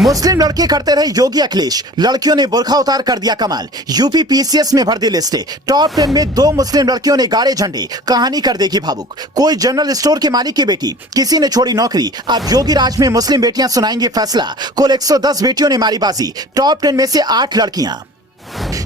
मुस्लिम लड़के करते रहे योगी अखिलेश, लड़कियों ने बुर्खा उतार कर दिया कमाल। यूपी पीसीएस में भर दी लिस्टें। टॉप 10 में 2 मुस्लिम लड़कियों ने गाड़े झंडे, कहानी कर देगी भावुक। कोई जनरल स्टोर के मालिक की बेटी, किसी ने छोड़ी नौकरी। अब योगी राज में मुस्लिम बेटियां सुनाएंगे फैसला। कुल 110 बेटियों ने मारी बाजी। टॉप 10 में से 8 लड़कियां।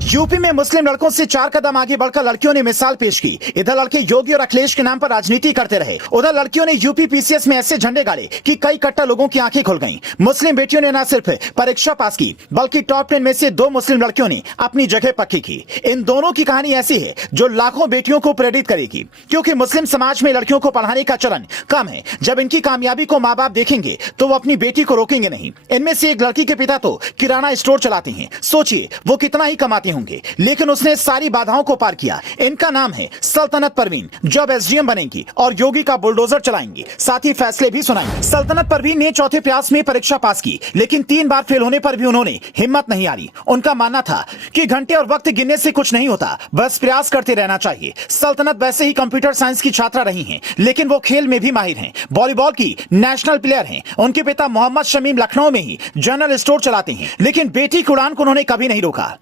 यूपी में मुस्लिम लड़कों से 4 कदम आगे बढ़कर लड़कियों ने मिसाल पेश की। इधर लड़के योगी और अखिलेश के नाम पर राजनीति करते रहे, उधर लड़कियों ने यूपी पीसीएस में ऐसे झंडे गाड़े कि कई कट्टा लोगों की आंखें खुल गईं। मुस्लिम बेटियों ने न सिर्फ परीक्षा पास की, बल्कि टॉप 10 में से 2 मुस्लिम लड़कियों ने अपनी जगह पक्की की। इन दोनों की कहानी ऐसी है जो लाखों बेटियों को प्रेरित करेगी, क्योंकि मुस्लिम समाज में लड़कियों को पढ़ाने का चलन कम है। जब इनकी कामयाबी को माँ बाप देखेंगे तो वो अपनी बेटी को रोकेंगे नहीं। इनमें से एक लड़की के पिता तो किराना स्टोर चलाते हैं। सोचिए वो कितना ही कमाते होंगे, लेकिन उसने सारी बाधाओं को पार किया। इनका नाम है सल्तनत परवीन, जो अब एसडीएम बनेंगी और योगी का बुलडोजर चलाएंगी, साथ ही फैसले भी सुनाएंगे। सल्तनत परवीन ने चौथे प्रयास में परीक्षा पास की, लेकिन 3 बार फेल होने पर भी उन्होंने हिम्मत नहीं हारी। उनका मानना था कि घंटे और वक्त गिनने से कुछ नहीं होता, बस प्रयास करते रहना चाहिए। सल्तनत वैसे ही कंप्यूटर साइंस की छात्रा रही हैं, लेकिन वो खेल में भी माहिर हैं। वॉलीबॉल की नेशनल प्लेयर हैं। उनके पिता मोहम्मद शमीम लखनऊ में ही जनरल स्टोर चलाते हैं, लेकिन बेटी की उड़ान को उन्होंने कभी नहीं रोका।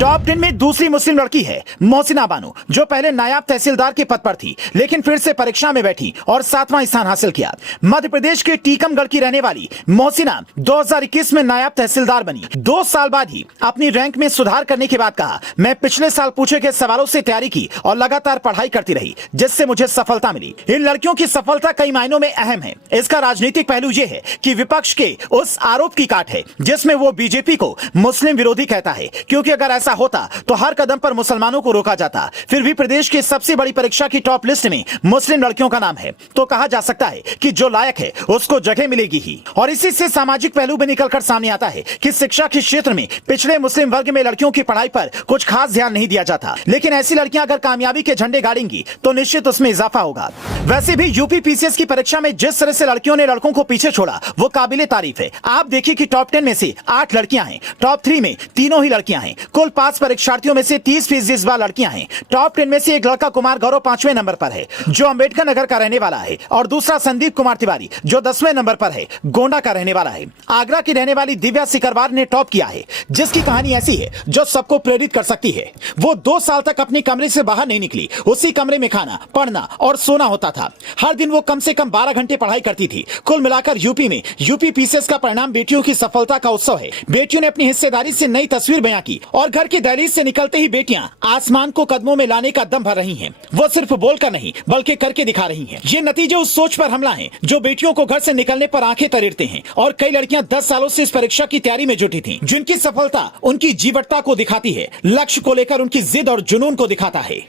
टॉप 10 में दूसरी मुस्लिम लड़की है मोहसिना बानो, जो पहले नायब तहसीलदार के पद पर थी, लेकिन फिर से परीक्षा में बैठी और 7वां स्थान हासिल किया। मध्य प्रदेश के टीकमगढ़ की रहने वाली मोहसिना 2021 में नायब तहसीलदार बनी। 2 साल बाद ही अपनी रैंक में सुधार करने के बाद कहा, मैं पिछले साल पूछे गए सवालों से तैयारी की और लगातार पढ़ाई करती रही, जिससे मुझे सफलता मिली। इन लड़कियों की सफलता कई मायनों में अहम है। इसका राजनीतिक पहलू यह है कि विपक्ष के उस आरोप की काट है जिसमें वो बीजेपी को मुस्लिम विरोधी कहता है, क्योंकि अगर ऐसा होता तो हर कदम पर मुसलमानों को रोका जाता। फिर भी प्रदेश की सबसे बड़ी परीक्षा की टॉप लिस्ट में मुस्लिम लड़कियों का नाम है, तो कहा जा सकता है कि जो लायक है उसको जगह मिलेगी ही। और इसी से सामाजिक पहलू भी निकलकर सामने आता है कि शिक्षा के क्षेत्र में पिछड़े मुस्लिम वर्ग में लड़कियों की पढ़ाई पर कुछ खास ध्यान नहीं दिया जाता, लेकिन ऐसी लड़कियां अगर कामयाबी के झंडे गाड़ेंगी तो निश्चित उसमें इजाफा होगा। वैसे भी यूपी पीसीएस की परीक्षा में जिस तरह से लड़कियों ने लड़कों को पीछे छोड़ा, वो काबिले तारीफ है। आप देखिए कि टॉप 10 में से 8 लड़कियां हैं, टॉप 3 में तीनों ही लड़कियां हैं। कुल 5 परीक्षार्थियों में से 30% इस बार लड़कियां हैं। टॉप 10 में से एक लड़का कुमार गौरव 5वें नंबर पर है, जो अंबेडकर नगर का रहने वाला है, और दूसरा संदीप कुमार तिवारी, जो 10वें नंबर पर है, गोंडा का रहने वाला है। आगरा की रहने वाली दिव्या सिकरवार ने टॉप किया है, जिसकी कहानी ऐसी है जो सबको प्रेरित कर सकती है। वो 2 साल तक अपने कमरे से बाहर नहीं निकली। उसी कमरे में खाना, पढ़ना और सोना होता था। हर दिन वो कम से कम 12 घंटे पढ़ाई करती थी। कुल मिलाकर यूपी में यूपी पीसीएस का परिणाम बेटियों की सफलता का उत्सव है। बेटियों ने अपनी हिस्सेदारी से नई तस्वीर बयां की और घर की दहलीज से निकलते ही बेटियां आसमान को कदमों में लाने का दम भर रही हैं। वो सिर्फ बोलकर नहीं बल्कि करके दिखा रही हैं। ये नतीजे उस सोच पर हमला है जो बेटियों को घर से निकलने पर आंखें तरेरते हैं। और कई लड़कियां 10 सालों से इस परीक्षा की तैयारी में जुटी थीं, जिनकी सफलता उनकी जीवटता को दिखाती है, लक्ष्य को लेकर उनकी जिद और जुनून को दिखाता है।